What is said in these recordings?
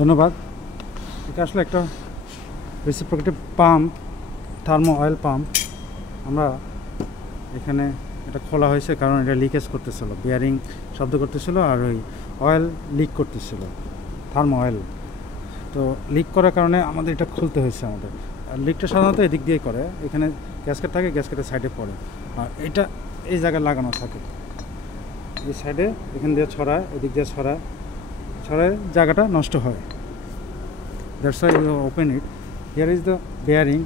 ধন্যবাদ। এটা আসলে একটা রেসিপ্রোকেটিভ পাম্প, থার্মো অয়েল পাম্প। আমরা এখানে এটা খোলা হয়েছে কারণ এটা লিকেজ করতেছিল, বিয়ারিং শব্দ করতেছিল আর ওই অয়েল লিক করতেছিল, থার্মো অয়েল। তো লিক করার কারণে আমাদের এটা খুলতে হয়েছে আমাদের। আর লিকটা সাধারণত এদিক দিয়ে করে, এখানে গ্যাসকেট থাকে, গ্যাসকেটের সাইডে পড়ে, আর এটা এই জায়গায় লাগানো থাকে এই সাইডে, এখান দিয়ে ছড়ায়, এদিক দিয়ে ছড়ায়, জায়গাটা নষ্ট হয়। That's why you open it. Here is the bearing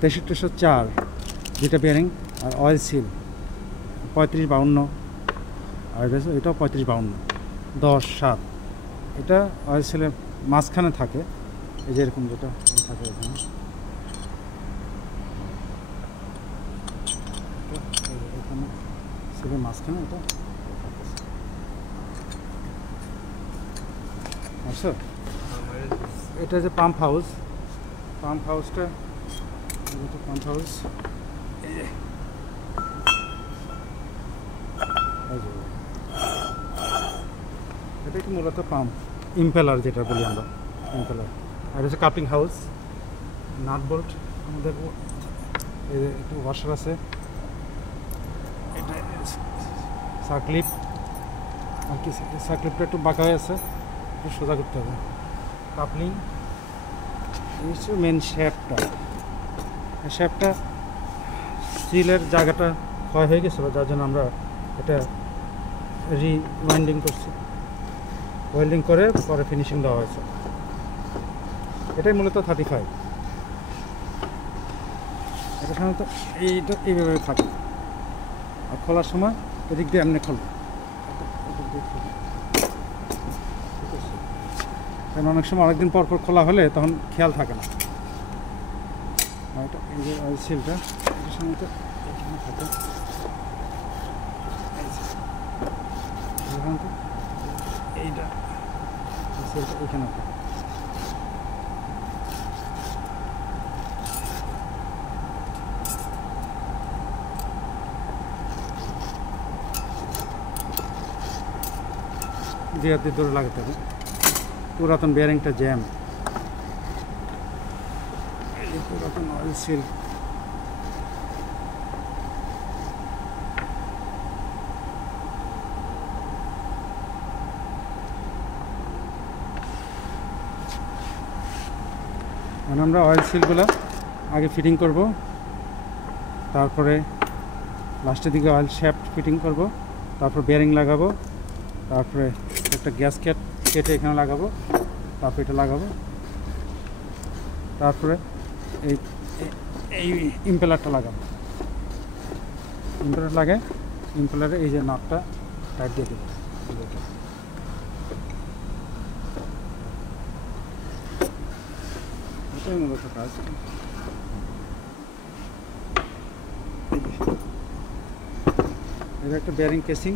6304 যেটা বেয়ারিং, আর অয়েল সিল 3552, আর এটাও 3552, 10-7। এটা অয়েল সিলের মাঝখানে থাকে, এই যে এরকম যেটা থাকে এখানে, এখানে সিলের মাঝখানে এটা আচ্ছা। এটা যে পাম্প হাউস, পাম্প হাউসটা পাম্প হাউস এটা কি মূলত পাম্প ইম্পেলার যেটা বলি আমরা, ইম্পেলার। আর হচ্ছে কাপিং হাউস, নাট বোল্ট, আমাদের একটু ওয়াশার আছে, এটা সার্ক্লিপ, আর কি সার্ক্লিপটা একটু বাঁকা হয়ে আছে, একটু সোজা করতে হবে। কাপলিং, এই হচ্ছে মেন শ্যাফটটা স্টিলের জায়গাটা ক্ষয় হয়ে গেছিলো, যার জন্য আমরা এটা রিওয়াইন্ডিং করছি, ওয়েল্ডিং করে পরে ফিনিশিং দেওয়া হয়েছে। এটাই মূলত 35। এটা সাধারণত এইটা এইভাবে থাকে, আর খোলার সময় এদিক দিয়ে এমনি খোলে, কারণ অনেক সময় অনেকদিন পর খোলা হলে তখন খেয়াল থাকে না। এটা এই যে অয়েল সিলটা, এটা সাধারণত এখানে থাকে, সাধারণত এইটা সিলটা এখানে থাকে। যে হাতে দৌড়ে লাগাতে হবে। পুরাতন বেয়ারিংটা জ্যাম, এই পুরাতন অয়েল সিল। মানে আমরা অয়েল সিলগুলো আগে ফিটিং করব, তারপরে লাস্টের দিকে অয়েল শ্যাফট ফিটিং করব, তারপর বেয়ারিং লাগাবো, তারপরে একটা গ্যাস কেটে এখানে লাগাবো, তারপরে এটা লাগাবো, তারপরে এই এই ইম্পেলারটা লাগাবো। ইম্পেলার লাগে, ইম্পেলারে এই যে নাটটা টাইট দিয়ে দেবো। এটাই মূলত কাজ। এটা একটা বেয়ারিং কেসিং।